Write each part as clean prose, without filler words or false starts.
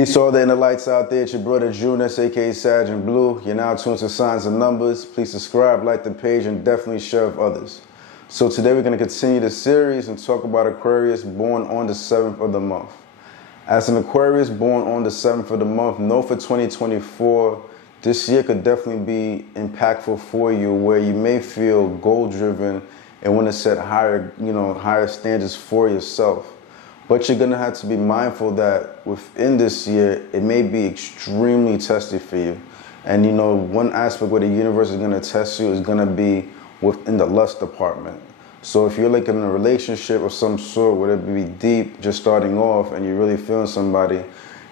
Peace to all the inner lights out there. It's your brother Junus, aka Sag and Blue. You're now tuned to Signs and Numbers. Please subscribe, like the page, and definitely share with others. So today we're going to continue the series and talk about Aquarius born on the 7th of the month. As an Aquarius born on the 7th of the month, know for 2024, this year could definitely be impactful for you, where you may feel goal-driven and want to set higher standards for yourself. But you're going to have to be mindful that within this year, it may be extremely testy for you. And one aspect where the universe is going to test you is going to be within the lust department. So if you're like in a relationship of some sort, whether it be deep, just starting off, and you're really feeling somebody,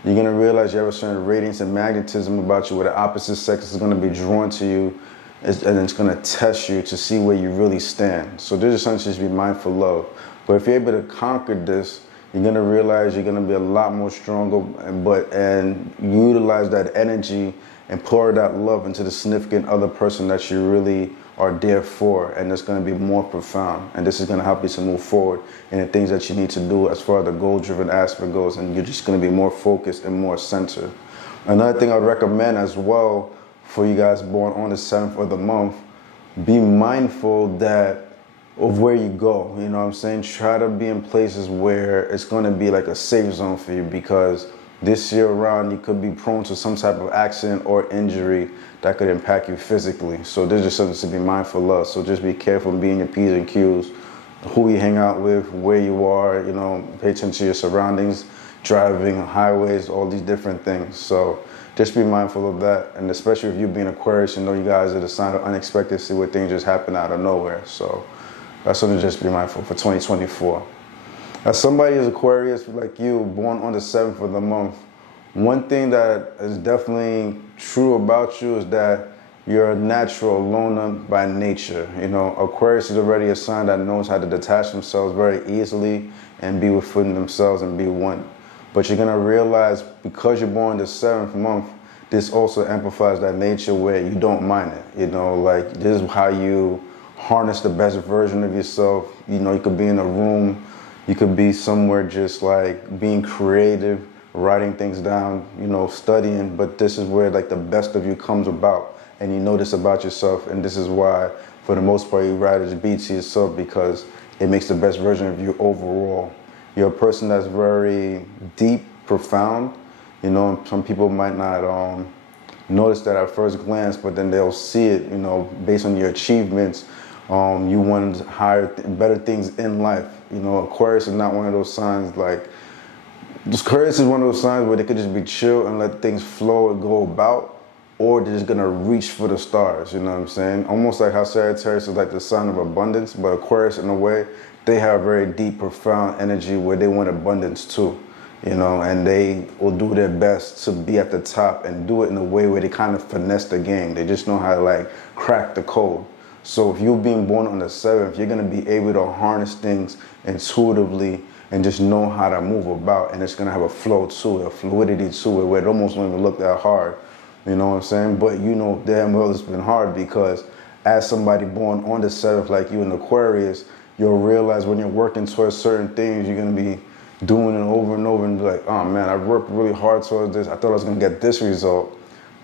you're going to realize you have a certain radiance and magnetism about you where the opposite sex is going to be drawn to you, and it's going to test you to see where you really stand. So there's just something to just be mindful of. But if you're able to conquer this, you're going to realize you're going to be a lot more stronger and utilize that energy and pour that love into the significant other person that you really are there for, and it's going to be more profound. And this is going to help you to move forward in the things that you need to do as far as the goal-driven aspect goes, and you're just going to be more focused and more centered. Another thing I would recommend as well for you guys born on the 7th of the month, be mindful of where you go. You know what I'm saying? Try to be in places where it's going to be like a safe zone for you, because this year around you could be prone to some type of accident or injury that could impact you physically. So there's just something to be mindful of. So just be careful and be in your P's and Q's, who you hang out with, where you are, pay attention to your surroundings, driving, highways, all these different things. So just be mindful of that. And especially if you being Aquarius, you guys are the sign of unexpected, see where things just happen out of nowhere. So that's something to just be mindful for 2024. As somebody who's Aquarius like you, born on the 7th of the month, one thing that is definitely true about you is that you're a natural loner by nature. Aquarius is already a sign that knows how to detach themselves very easily and be within themselves and be one. But you're going to realize, because you're born the 7th month, this also amplifies that nature where you don't mind it. Like this is how you harness the best version of yourself. You could be in a room, you could be somewhere just like being creative, writing things down, studying, but this is where like the best of you comes about, and you know this about yourself. And this is why for the most part you rather just be to yourself, because it makes the best version of you overall. You're a person that's very deep, profound. Some people might not notice that at first glance, but then they'll see it, based on your achievements. You want better things in life. Aquarius is not one of those signs Aquarius is one of those signs where they could just be chill and let things flow and go about, or they're just going to reach for the stars, you know what I'm saying? Almost like how Sagittarius is like the sign of abundance, but Aquarius, in a way, they have very deep, profound energy where they want abundance too, and they will do their best to be at the top and do it in a way where they kind of finesse the game. They just know how to crack the code. So if you're being born on the 7th, you're going to be able to harness things intuitively and just know how to move about, and it's going to have a flow to it, a fluidity to it, where it almost won't even look that hard. You know what I'm saying? But damn well it's been hard, because as somebody born on the 7th like you in Aquarius, you'll realize when you're working towards certain things, you're going to be doing it over and over and be like, oh man, I worked really hard towards this. I thought I was going to get this result,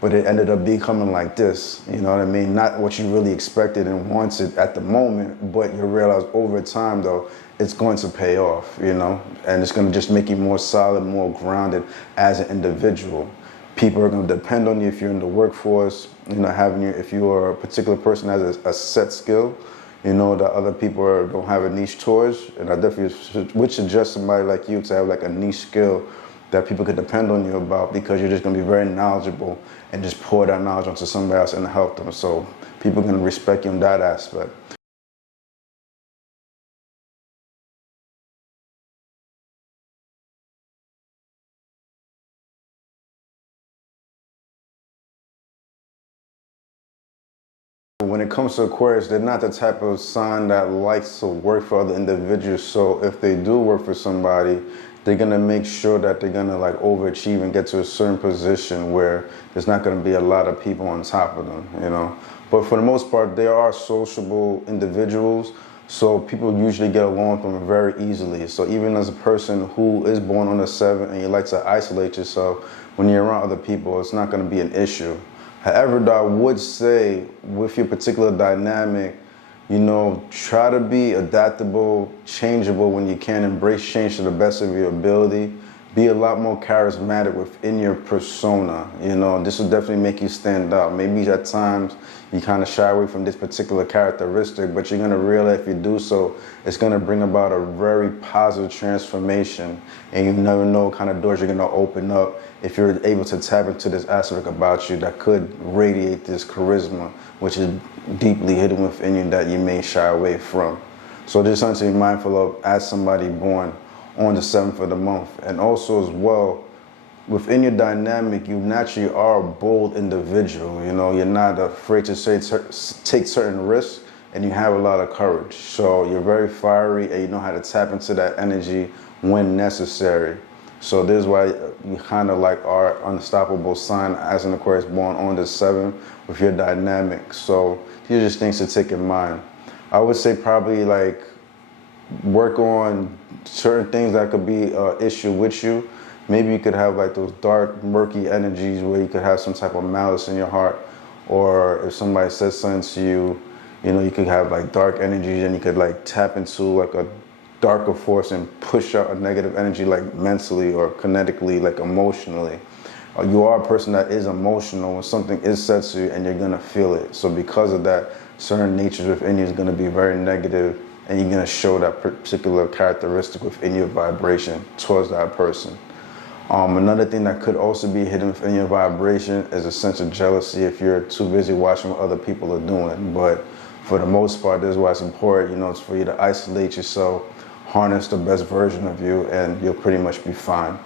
but it ended up becoming like this. You know what I mean? Not what you really expected and wanted at the moment, but you realize over time though, it's going to pay off, and it's going to just make you more solid, more grounded as an individual. People are going to depend on you if you're in the workforce, if you are a particular person that has a set skill, that other people don't have a niche towards. And I definitely would suggest somebody like you to have like a niche skill that people could depend on you about, because you're just going to be very knowledgeable and just pour that knowledge onto somebody else and help them. So people are going to respect you in that aspect. When it comes to Aquarius, they're not the type of sign that likes to work for other individuals. So if they do work for somebody, they're going to make sure that they're going to overachieve and get to a certain position where there's not going to be a lot of people on top of them, But for the most part, they are sociable individuals, So people usually get along with them very easily. So even as a person who is born on the 7th and you like to isolate yourself, when you're around other people, it's not going to be an issue. However, though, I would say with your particular dynamic, try to be adaptable, changeable when you can, embrace change to the best of your ability. Be a lot more charismatic within your persona. This will definitely make you stand out. Maybe at times you kind of shy away from this particular characteristic, but you're going to realize if you do so, it's going to bring about a very positive transformation, and you never know what kind of doors you're going to open up if you're able to tap into this aspect about you that could radiate this charisma, which is deeply hidden within you that you may shy away from. So just something to be mindful of as somebody born on the 7th of the month. And also as well, within your dynamic, you naturally are a bold individual. You're not afraid to take certain risks, and you have a lot of courage. So you're very fiery, and you know how to tap into that energy when necessary. So this is why you kind of like are unstoppable sign as an Aquarius born on the 7th with your dynamic. So these are just things to take in mind. I would say probably like work on certain things that could be an issue with you. Maybe you could have like those dark, murky energies where you could have some type of malice in your heart, or if somebody says something to you, you could have like dark energies, and you could like tap into like a darker force and push out a negative energy, like mentally or kinetically, like emotionally. You are a person that is emotional when something is said to you, and you're gonna feel it. So because of that, certain natures within you is gonna be very negative, and you're gonna show that particular characteristic within your vibration towards that person. Another thing that could also be hidden within your vibration is a sense of jealousy if you're too busy watching what other people are doing. But for the most part, this is why it's important, it's for you to isolate yourself, harness the best version of you, and you'll pretty much be fine.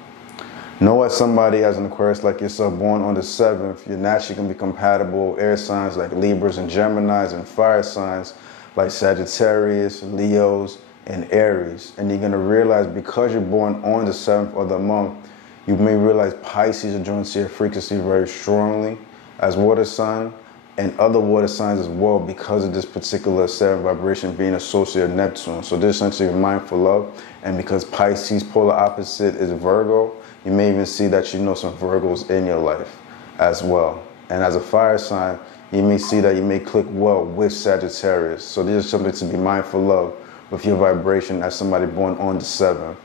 Know as somebody as an Aquarius like yourself born on the 7th, you're naturally going to be compatible air signs like Libras and Geminis, and fire signs like Sagittarius, Leos, and Aries. And you're going to realize because you're born on the 7th of the month, you may realize Pisces are drawn to your frequency very strongly as water sign, and other water signs as well, because of this particular 7 vibration being associated with Neptune. So this is something to be mindful of. And because Pisces polar opposite is Virgo, you may even see that some Virgos in your life as well. And as a fire sign, you may see that you may click well with Sagittarius. So this is something to be mindful of with your vibration as somebody born on the 7th.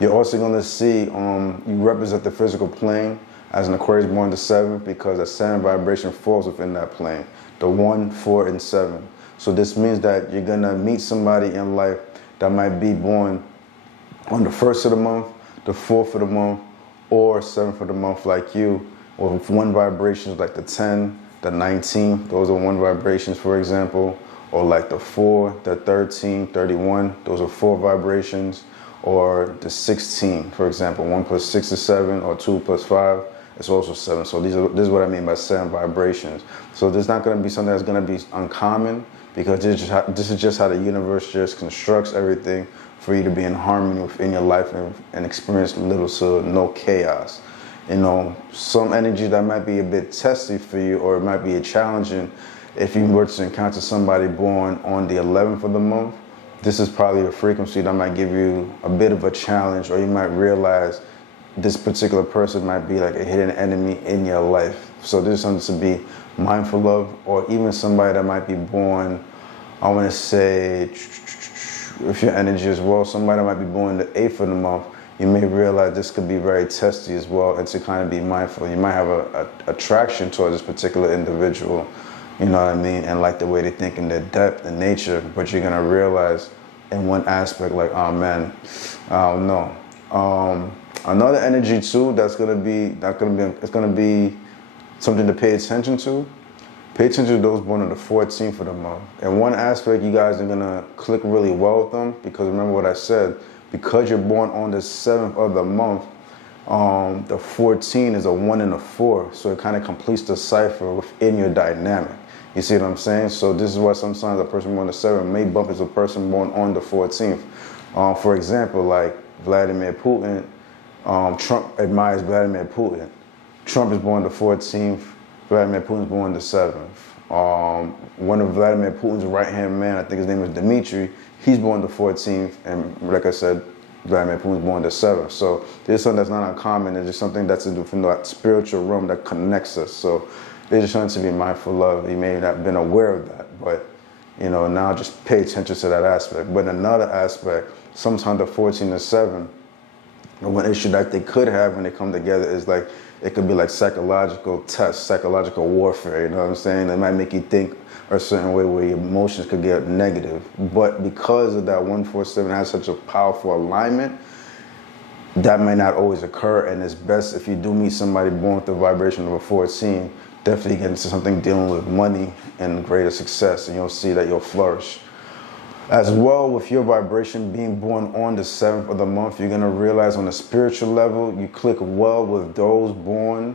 You're also going to see you represent the physical plane as an Aquarius born the 7th, because the 7 vibration falls within that plane, the 1, 4, and 7. So this means that you're going to meet somebody in life that might be born on the 1st of the month, the 4th of the month, or 7th of the month like you, or with 1 vibrations like the 10, the 19, those are 1 vibrations, for example, or like the 4, the 13, 31, those are 4 vibrations, or the 16, for example, 1 plus 6 is 7, or 2 plus 5, it's also 7. So this is what I mean by 7 vibrations. So there's not going to be something that's going to be uncommon, because this is just how the universe just constructs everything for you to be in harmony within your life and experience little to no chaos. Some energy that might be a bit testy for you, or it might be challenging if you were to encounter somebody born on the 11th of the month. This is probably a frequency that might give you a bit of a challenge, or you might realize this particular person might be like a hidden enemy in your life. So this is something to be mindful of. Or even somebody that might be born, I want to say, with your energy as well, somebody that might be born the 8th of the month, you may realize this could be very testy as well, and to kind of be mindful. You might have a attraction towards this particular individual, you know what I mean, and like the way they think in their depth and nature, but you're going to realize in one aspect, like, oh man, I don't know. Another energy too it's gonna be something to pay attention to. Pay attention to those born on the 14th of the month. And one aspect, you guys are gonna click really well with them, because remember what I said, because you're born on the 7th of the month, the 14 is a 1 and a 4, so it kind of completes the cipher within your dynamic. You see what I'm saying? So this is why sometimes a person born on the 7th may bump into a person born on the 14th. For example, like Vladimir Putin, Trump admires Vladimir Putin. Trump is born the 14th, Vladimir Putin is born the 7th. One of Vladimir Putin's right-hand man, I think his name is Dmitry, he's born the 14th, and like I said, Vladimir Putin's born the 7th. So there's something that's not uncommon. It's just something that's from that spiritual realm that connects us. So there's just something to be mindful of. You may not have been aware of that, but now just pay attention to that aspect. But another aspect, sometimes the 14 and 7, one issue that they could have when they come together is like, it could be like psychological tests, psychological warfare, you know what I'm saying? It might make you think a certain way where your emotions could get negative. But because of that 147 has such a powerful alignment, that may not always occur, and it's best if you do meet somebody born with the vibration of a 14, definitely get into something dealing with money and greater success, and you'll see that you'll flourish. As well, with your vibration being born on the 7th of the month, you're going to realize on a spiritual level, you click well with those born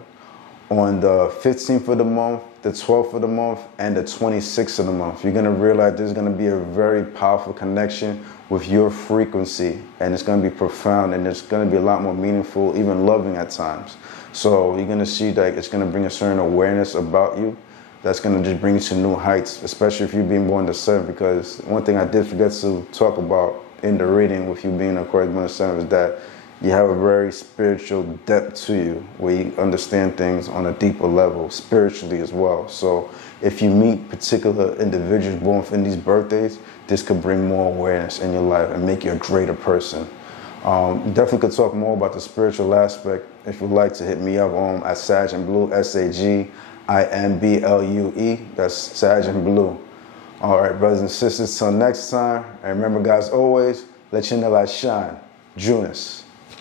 on the 15th of the month, the 12th of the month, and the 26th of the month. You're going to realize there's going to be a very powerful connection with your frequency, and it's going to be profound, and it's going to be a lot more meaningful, even loving at times. So you're going to see that it's going to bring a certain awareness about you that's going to just bring you to new heights, especially if you're being born the 7th, because one thing I did forget to talk about in the reading with you being Aquarius born the 7th is that you have a very spiritual depth to you, where you understand things on a deeper level, spiritually as well. So if you meet particular individuals born within these birthdays, this could bring more awareness in your life and make you a greater person. Definitely could talk more about the spiritual aspect. If you'd like to hit me up at Sag and Blue, SAGIMBLUE. That's Sag and Blue. All right, brothers and sisters, till next time. And remember, guys, always let your light shine. Junus.